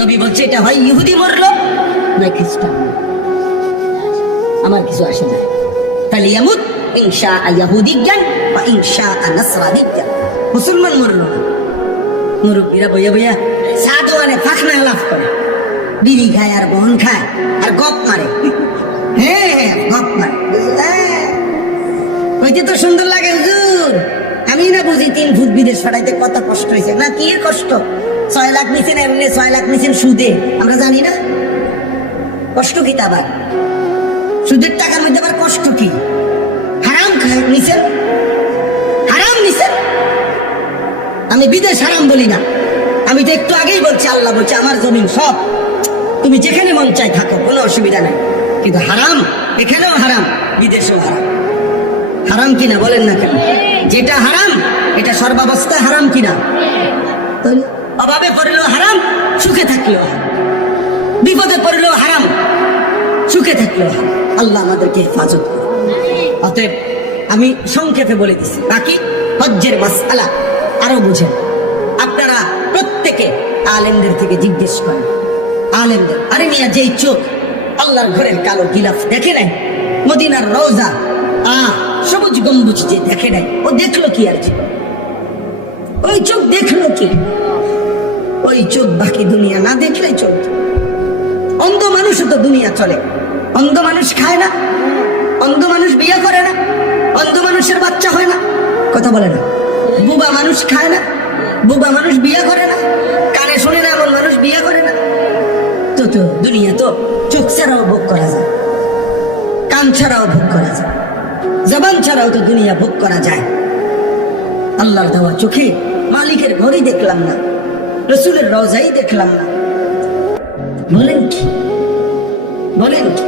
নবী বলছে এটা হয় ইহুদি মরলো না খ্রিস্টান, আমার কিছু আসে না। ফালিয়ামুত ইনশা ইয়াহুদিয়ান বা ইনশা নাসরানিয়ান। মুসলমান মরলো না, মুরব্বীরা বইয়া বইয়া সাদওয়ানে ফাখনা লাভ করে, বিড়ি খায় আর বহন খায় আর গপ মারে। হ্যাঁ গপ মারে, কইতে তো সুন্দর লাগে হুজুর, আমি না বুঝি 3 ফুট বিদেশ পাঠাইতে কত কষ্ট হয়েছে। না কি কষ্ট, 6 লাখ নিছেন এমনি, 6 লাখ নিছেন সুদে, আমরা জানি না কষ্ট কি? তা আবার সুদের টাকার মধ্যে আবার কষ্ট কি? হারাম নিছেন, হারাম নিছেন। আমি বিদেশ হারাম বলি না, আমি তো একটু আগেই বলছি আল্লাহ বলছে আমার জমিন সব, তুমি যেখানে মন চাই থাকো, কোনো অসুবিধা নাই। কিন্তু হারাম এখানেও হারাম, বিদেশেও হারাম। হারাম কিনা বলেন না কেন? যেটা হারাম এটা সর্বাবস্থায় হারাম কিনা? অভাবে পড়লেও হারাম, সুখে থাকলেও হারাম, বিপদে পড়লেও হারাম, সুখে থাকলেও হারাম। আল্লাহ আমাদেরকে হেফাজত করে। অতএব আমি সংক্ষেপে বলে দিচ্ছি, বাকি হজ্জের মাসআলা আরো বুঝেন। আপনারা প্রত্যেকে আলেমদের থেকে জিজ্ঞেস করেন, আলেমদের, আরে মিয়া যেই চোখ আল্লাহর ঘরের কালো গিলাফ দেখে নাই, মদিনার রওজা সবুজ গম্বুজ যে দেখে নাই, ও দেখলো কি? আর ওই চোখ দেখলো কি? ওই চোখ বাকি দুনিয়া না দেখলেই চলত। অন্ধ মানুষও তো দুনিয়া চলে, অন্ধ মানুষ খায় না, অন্ধ মানুষ বিয়ে করে না, অন্ধ মানুষের বাচ্চা হয় না, কথা বলে না। বুবা মানুষ খায় না, বুবা মানুষ বিয়ে করে না, কানে শুনে না এমন মানুষ বিয়ে করে না। তো তো দুনিয়া তো চোখ ছাড়াও ভোগ করা যায়, কান ছাড়াও ভোগ করা যায়, জবান ছাড়াও তো দুনিয়া ভোগ করা যায়। আল্লাহর দেওয়া চোখে মালিকের ঘরই দেখলাম না, রসুলের রওজাই দেখলাম না, বলেন কি? বলেন কি?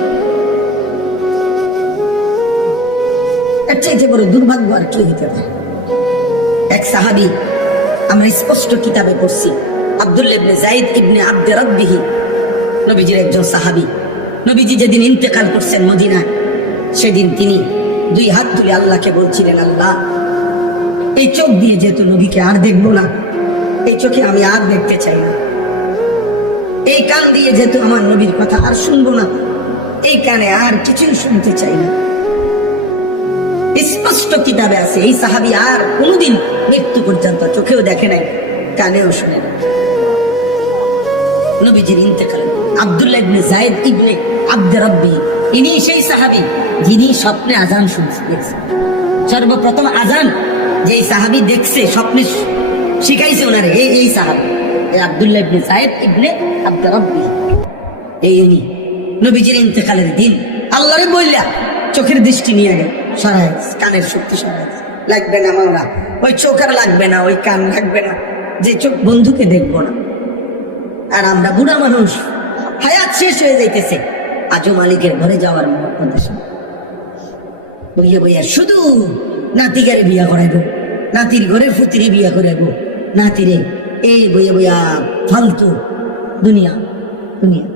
এর চাইতে বড় দুর্ভাগ্য আর কি হইতে পারে? এক সাহাবী, আমরা স্পষ্ট কিতাবে পড়ছি, আব্দুল্লাহ ইবনে যায়েদ ইবনে আব্দে রাব্বিহি, নবীজির একজন সাহাবী। নবীজি যেদিন ইন্তেকাল করছেন মদিনায়, সেদিন তিনি 2 হাত তুলে আল্লাহকে বলছিলেন, আল্লাহ এই চোখ দিয়ে যেহেতু নবীকে আর দেখবো না, এই চোখে আমি আর দেখতে চাই না। এই কান দিয়ে যেহেতু আমার নবীর কথা আর শুনবো না, এই কানে আর কিছুই শুনতে চাই না। স্পষ্ট কিতাবে আছে এই সাহাবী আর কোনোদিন মৃত্যু পর্যন্ত চোখেও দেখে নাই, কানেও শুনে না। নবীজির ইন্তেকাল আব্দুল্লাহ ইবনে যায়েদ ইবনে আব্দে রাব্বি, ইনি সেই সাহাবী যিনি স্বপ্নে আজান শুনছেন। সর্বপ্রথম আজান যে সাহাবী দেখছে, স্বপ্নে শিখাইছে ওনারে এই সাহাবী, আব্দুল্লাহ ইবনে যায়েদ ইবনে আব্দে রাব্বি। এই ইনি নবীজির ইন্তেকালের দিন আল্লাহরে বললা চোখের দৃষ্টি নিয়ে গেল, সরাই, কানের শক্তি সরাই, লাগবে না মাওলা, ওই চোখ আর লাগবে না, ওই কান লাগবে না, যে চোখ বন্ধুকে দেখবো না। আর আমরা বুড়া মানুষ, হায়াত শেষ হয়ে যাইতেছে, আজও মালিকের ঘরে যাওয়ার বইয়া বইয়া শুধু নাতিকারে বিয়া করাইবো, নাতির ঘরে ফুতিরে বিয়া করাইবো, নাতিরে এই বইয়া বইয়া ফালতু দুনিয়া। দুনিয়া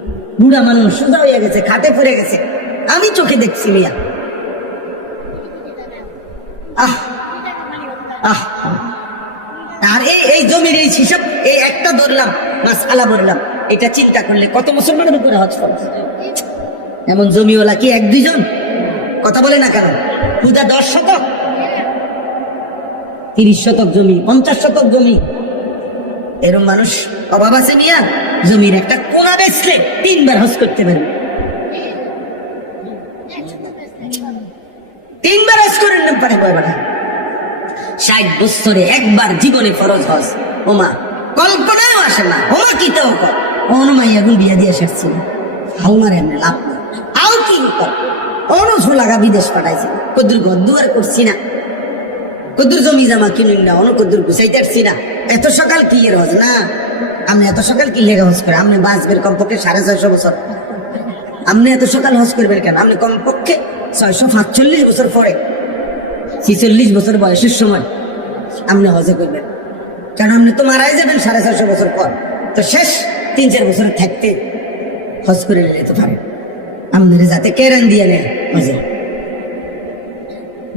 বুড়া মানুষ সোজা হইয়া গেছে, খাটে পড়ে গেছে, আমি চোখে দেখছি মিয়া। আহ আহ আর এই জমির এই হিসাব, এই একটা ধরলাম মাসআলা বললাম, এটা চিন্তা করলে কত মুসলমানের উপরে হজ ফরজ। এমন জমিওয়ালা কি 1-2 জন? কথা বলে না কেন? পূজা 10 শতক, 30 শতক জমি, 50 শতক জমি, এরকম মানুষ অভাব আছে মিয়া? জমির একটা কোনা বেচলে 3 বার হজ করতে পারবে, 3 বার হজ করে নিতে পারে। কয়বার? 60 বছরে একবার জীবনে ফরজ হজ। ওমা কল্পনাও আসে না, ওমা কি তো অনুমাই এখন বিয়া দিয়ে এসেছিল, হালমার এমনি লাভ না। আও কি অনুছো লাগা বিদেশ পাঠাইছে, কদ্দুর ঘর দুয়ার করছি না, কদ্দুর জমি জামা কিনুন না, অন্য কদ্দুর গুছাইতে আসছি না। এত সকাল কি এর হজ না? আপনি এত সকাল কি লেগে হজ করে? আপনি বাঁচবেন কমপক্ষে 650 বছর, আপনি এত সকাল হজ করবেন কেন? আপনি কমপক্ষে 645 বছর পরে, 46 বছর বয়সের সময় আপনি হজে করবেন, কারণ আপনি তো মারাই যাবেন 650 বছর পর। তো শেষ 3-4 বছর থাকতে হজ করে নিতে পারেন, আপনার যাতে কেরান দিয়ে নেয় হজে।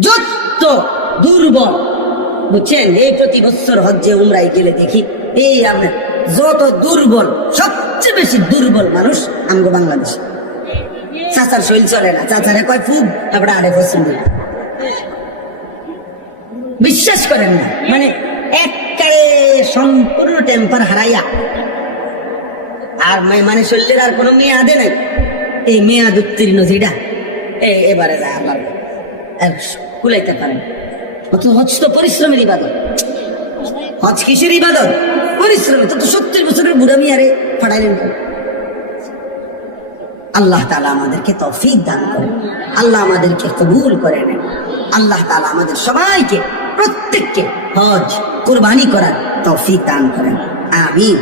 যত দুর্বল বুঝছেন, এই প্রতি বছর হজ্জে উমরায় গেলে দেখি, এই আপনার যত দুর্বল সব সবচেয়ে বেশি দুর্বল মানুষ আমগো বাংলাদেশ। চাচার শৈল চলে না, চাচারে কয় ফুগ, তারপরে আরে পছন্দ বিশ্বাস করেন না, মানে একবারে সম্পূর্ণ টেম্পার হারাইয়া। আর মানে শরীরের আর কোনো মেয়াদে নাই, এই মেয়াদ উত্তীর্ণ যেটা এবারে যায় আল্লাহ আর কুলাইতে পারেন। অত হজ তো পরিশ্রমের ইবাদত। হজ কিসের ইবাদত? পরিশ্রম। তো 70 বছরের বুড়া মিয়ারে ফাটাইলেন। আল্লাহ তাআলা আমাদেরকে তৌফিক দান করেন, আল্লাহ আমাদেরকে কবুল করে নেন। আল্লাহ তাআলা আমাদের সবাইকে প্রত্যেককে হজ কুরবানি করার তৌফিক দান করেন। আমিন।